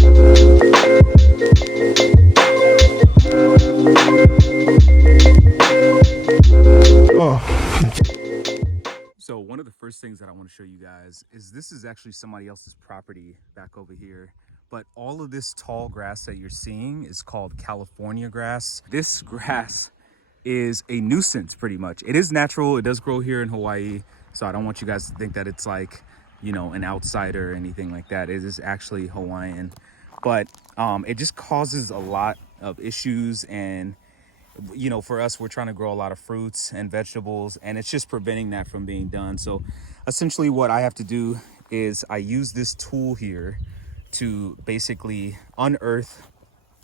So one of the first things that I want to show you guys is this is actually somebody else's property back over here. But all of this tall grass that you're seeing is called California grass. This grass is a nuisance pretty much. It is natural. It does grow here in Hawaii. So I don't want you guys to think that it's like, you know, an outsider or anything like that. It is actually Hawaiian. But it just causes a lot of issues, and you know, for us, we're trying to grow a lot of fruits and vegetables, and it's just preventing that from being done. So essentially what I have to do is I use this tool here to basically unearth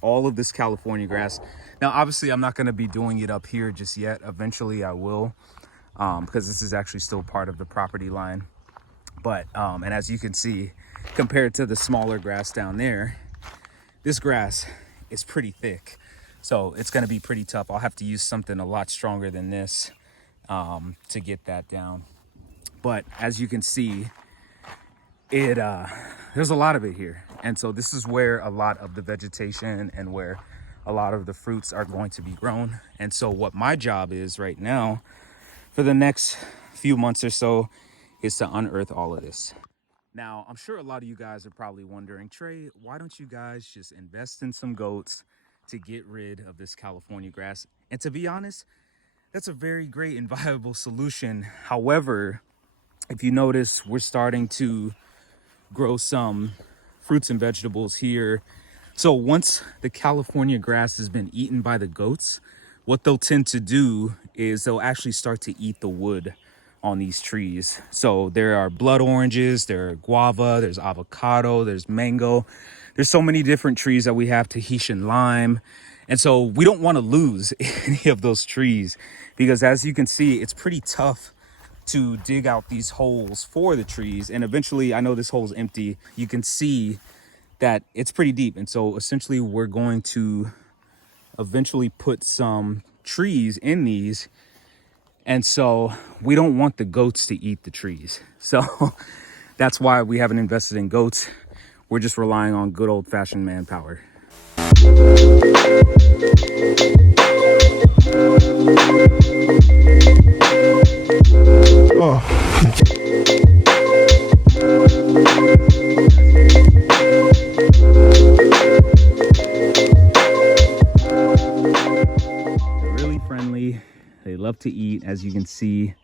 all of this California grass. Now, obviously, I'm not going to be doing it up here just yet. Eventually I will, because this is actually still part of the property line. But and as you can see, compared to the smaller grass down there, this grass is pretty thick. So it's going to be pretty tough. I'll have to use something a lot stronger than this to get that down. But as you can see, there's a lot of it here. And so this is where a lot of the vegetation and where a lot of the fruits are going to be grown. And so what my job is right now for the next few months or so is to unearth all of this. Now, I'm sure a lot of you guys are probably wondering, Trey, why don't you guys just invest in some goats to get rid of this California grass? And to be honest, that's a very great and viable solution. However, if you notice, we're starting to grow some fruits and vegetables here. So once the California grass has been eaten by the goats, what they'll tend to do is they'll actually start to eat the wood on these trees. So there are blood oranges, there are guava, there's avocado, there's mango. There's so many different trees that we have, Tahitian lime. And so we don't want to lose any of those trees, because as you can see, it's pretty tough to dig out these holes for the trees. And eventually, I know this hole's empty. You can see that it's pretty deep. And so essentially we're going to eventually put some trees in these. And so we don't want the goats to eat the trees. So that's why we haven't invested in goats. We're just relying on good old fashioned manpower. They're really friendly. They love to eat. As you can see,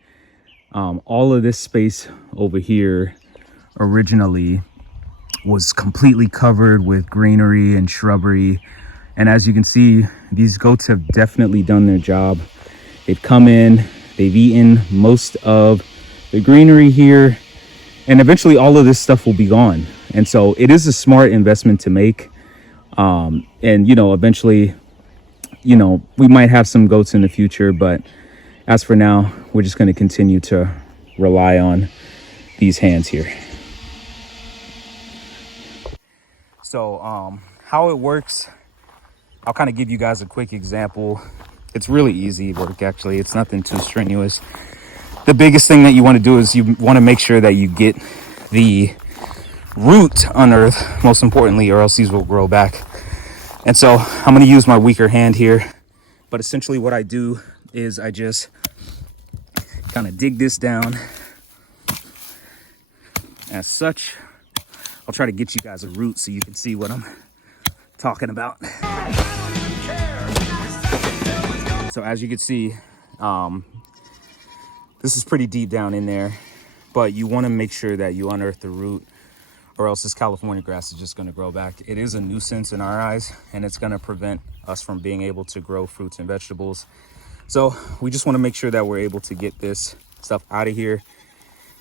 all of this space over here originally was completely covered with greenery and shrubbery. And as you can see, these goats have definitely done their job. They've come in, they've eaten most of the greenery here, and eventually all of this stuff will be gone. And so it is a smart investment to make. And, you know, eventually, you know, we might have some goats in the future, but as for now, we're just going to continue to rely on these hands here. So how it works, I'll kind of give you guys a quick example. It's really easy work, actually. It's nothing too strenuous. The biggest thing that you want to do is you want to make sure that you get the root unearthed, most importantly, or else these will grow back. And so I'm going to use my weaker hand here. But essentially what I do is I just kind of dig this down as such. I'll try to get you guys a root so you can see what I'm talking about. So as you can see, this is pretty deep down in there, but you want to make sure that you unearth the root, or else this California grass is just going to grow back. It is a nuisance in our eyes, and it's going to prevent us from being able to grow fruits and vegetables. So we just want to make sure that we're able to get this stuff out of here,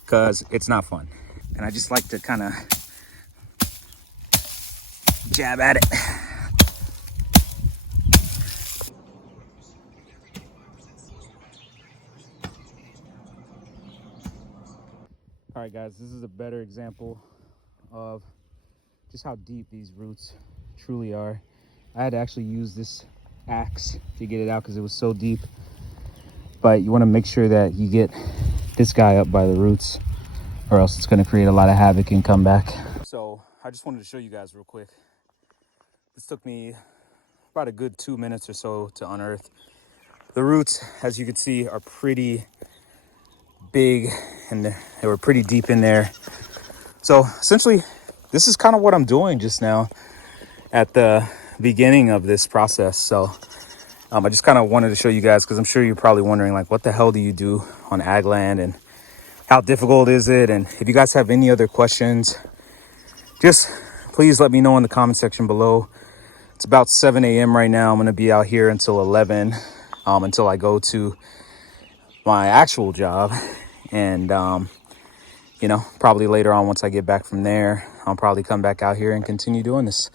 because it's not fun. And I just like to kind of jab at it. All right, guys, this is a better example of just how deep these roots truly are. I had to actually use this axe to get it out because it was so deep. But you want to make sure that you get this guy up by the roots, or else it's going to create a lot of havoc and come back. So I just wanted to show you guys real quick. This took me about a good 2 minutes or so to unearth. The roots, as you can see, are pretty big and they were pretty deep in there. So essentially, this is kind of what I'm doing just now at the beginning of this process. So I just kind of wanted to show you guys, because I'm sure you're probably wondering, like, what the hell do you do on ag land and how difficult is it? And if you guys have any other questions, just please let me know in the comment section below. It's about 7 a.m. right now. I'm going to be out here until 11, until I go to my actual job. And, you know, probably later on, once I get back from there, I'll probably come back out here and continue doing this.